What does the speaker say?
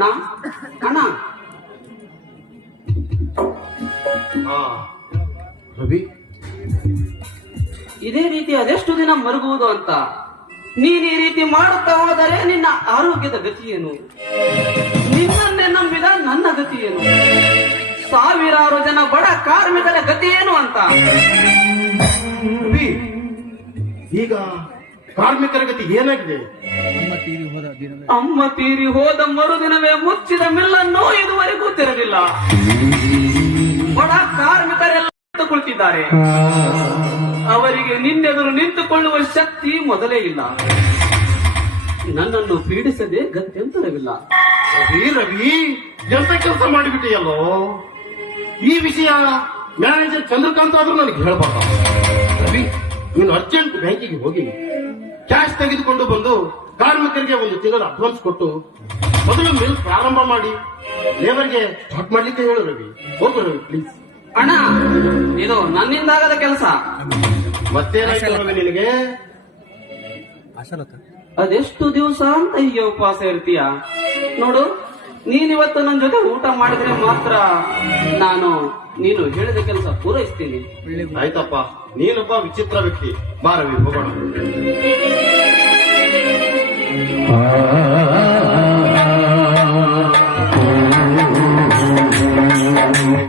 ಅಣ್ಣ ಅಣ್ಣ. ರವಿ, ಇದೇ ರೀತಿ ಅದೆಷ್ಟು ದಿನ ಮರುಗುವುದು ಅಂತ. ನೀನ್ ಈ ರೀತಿ ಮಾಡುತ್ತಾ ಹೋದರೆ ನಿನ್ನ ಆರೋಗ್ಯದ ಗತಿ ಏನು? ನಿನ್ನನ್ನೇ ನಂಬಿದ ನನ್ನ ಗತಿ ಏನು? ಸಾವಿರಾರು ಜನ ಬಡ ಕಾರ್ಮಿಕರ ಗತಿ ಏನು ಅಂತ. ರವಿ, ಈಗ ಕಾರ್ಮಿಕರ ಗತಿ ಏನಾಗಿದೆ? ಅಮ್ಮ ತೀರಿ ಹೋದ ಮರುದಿನವೇ ಮುಚ್ಚಿದ ಮಿಲ್ಲನ್ನು ಇದುವರೆಗೂ ತೆರಲಿಲ್ಲ. ಬಡ ಕಾರ್ಮಿಕರೆಲ್ಲ ಕುಳಿತಿದ್ದಾರೆ. ಅವರಿಗೆ ನಿನ್ನೆದುರು ನಿಂತುಕೊಳ್ಳುವ ಶಕ್ತಿ ಮೊದಲೇ ಇಲ್ಲ. ನನ್ನನ್ನು ಪೀಡಿಸದೆ ಗತ್ಯಂತರವಿಲ್ಲ. ರವಿ, ಎಂತ ಕೆಲಸ ಮಾಡಿಬಿಟ್ಟಿಯಲ್ಲೋ. ಈ ವಿಷಯ ಮ್ಯಾನೇಜರ್ ಚಂದ್ರಕಾಂತ್ ಆದ್ರೂ ನನಗೆ ಹೇಳ್ಬಾರ್ದು. ರವಿ, ನೀನು ಅರ್ಜೆಂಟ್ ಬ್ಯಾಂಕಿಗೆ ಹೋಗಿ ಕ್ಯಾಶ್ ತೆಗೆದುಕೊಂಡು ಬಂದು ಕಾರ್ಮಿಕರಿಗೆ ಒಂದು ತಿಂಗಳ ಅಡ್ವಾನ್ಸ್ ಕೊಟ್ಟು ಮೊದಲು ಮಿಲ್ ಪ್ರಾರಂಭ ಮಾಡಿ ಲೇಬರ್ಗೆ ಸ್ಟಾರ್ಟ್ ಮಾಡ್ಲಿಕ್ಕೆ ಹೇಳು. ರವಿ, ಹೋಗು ರವಿ, ಪ್ಲೀಸ್. ಅಣ್ಣ, ಇದು ನನ್ನಿಂದಾಗದ ಕೆಲಸ. ಮತ್ತೇನಾಯ್ತು ರವಿ ನಿನಗೆ? ಅದೆಷ್ಟು ದಿವಸ ಅಂತ ಹೀಗೆ ಉಪವಾಸ ಇರ್ತೀಯ? ನೋಡು, ನೀನಿವತ್ತು ನನ್ನ ಜೊತೆ ಊಟ ಮಾಡಿದ್ರೆ ಮಾತ್ರ ನೀನು ಹೇಳಿದ ಕೆಲಸ ಪೂರೈಸ್ತೀನಿ. ಆಯ್ತಪ್ಪ, ನೀನೊಬ್ಬ ವಿಚಿತ್ರ ವ್ಯಕ್ತಿ. ಬಾ ರವಿ, ಹೋಗೋಣ.